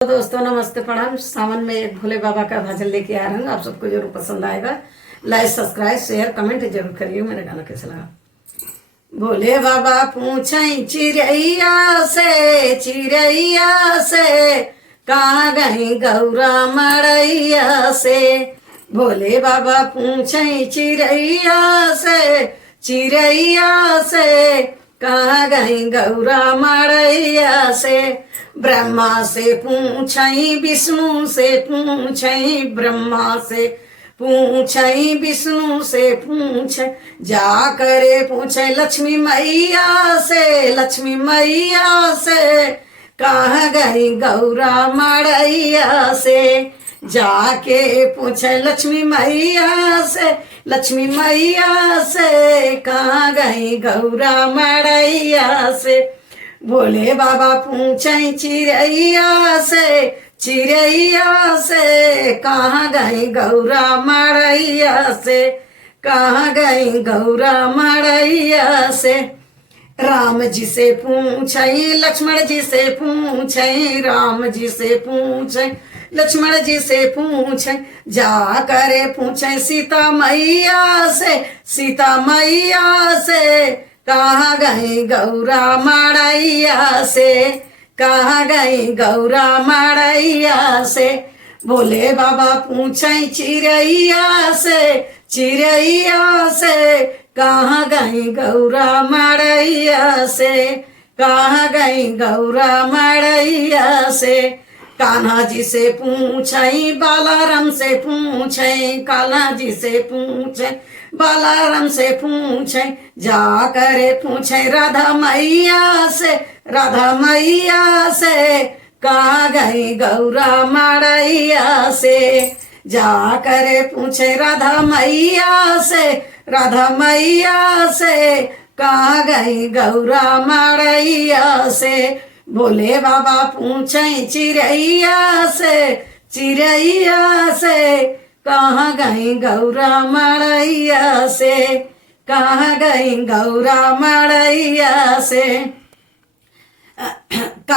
तो दोस्तों नमस्ते प्रणाम। सावन में एक भोले बाबा का भजन लेके आ रहा हूँ, आप सबको जरूर पसंद आएगा। लाइक सब्सक्राइब शेयर कमेंट जरूर करिए। मेरा गाना कैसा लगा। भोले बाबा पूछई चिड़ैया से कहाँ गई गौरा मड़ैया से। भोले बाबा पूछई चिड़ैया से कहाँ गई गौरा मड़ैया से। ब्रह्मा से पूछई विष्णु से पूछई ब्रह्मा से पूछई विष्णु से पूछ जा करे पूछे लक्ष्मी मैया से कहाँ गई गौरा मड़ैया से। जाके पूछे लक्ष्मी मैया से कहाँ गई गौरा मड़ैया से। भोले बाबा पूछे चिड़ैया से कहाँ गई गौरा मड़ैया से। कहाँ गई गौरा मड़ैया से। राम जी से पूछे लक्ष्मण जी से पूछे राम जी से पूछे लक्ष्मण जी से पूछे जा करे पूछे सीता मैया से कहाँ गई गौरा मड़ैया से। कहाँ गई गौरा मड़ैया से। भोले बाबा पूछे चिड़ैया से कहाँ गई गौरा मड़ैया से। कहाँ गई गौरा मड़ैया से। कान्हा जी से पूछे बालाराम से पूछे कान्हा जी से पूछे बालाराम से पूछे जा करे पूछे राधा मैया से कहाँ गई गौरा मड़ैया से। जा करे पूछे राधा मैया से कहाँ गई गौरा मड़ैया से। भोले बाबा पूछे चिड़ैया से कहाँ गई गौरा मड़ैया से। कहाँ गई गौरा मड़ैया से।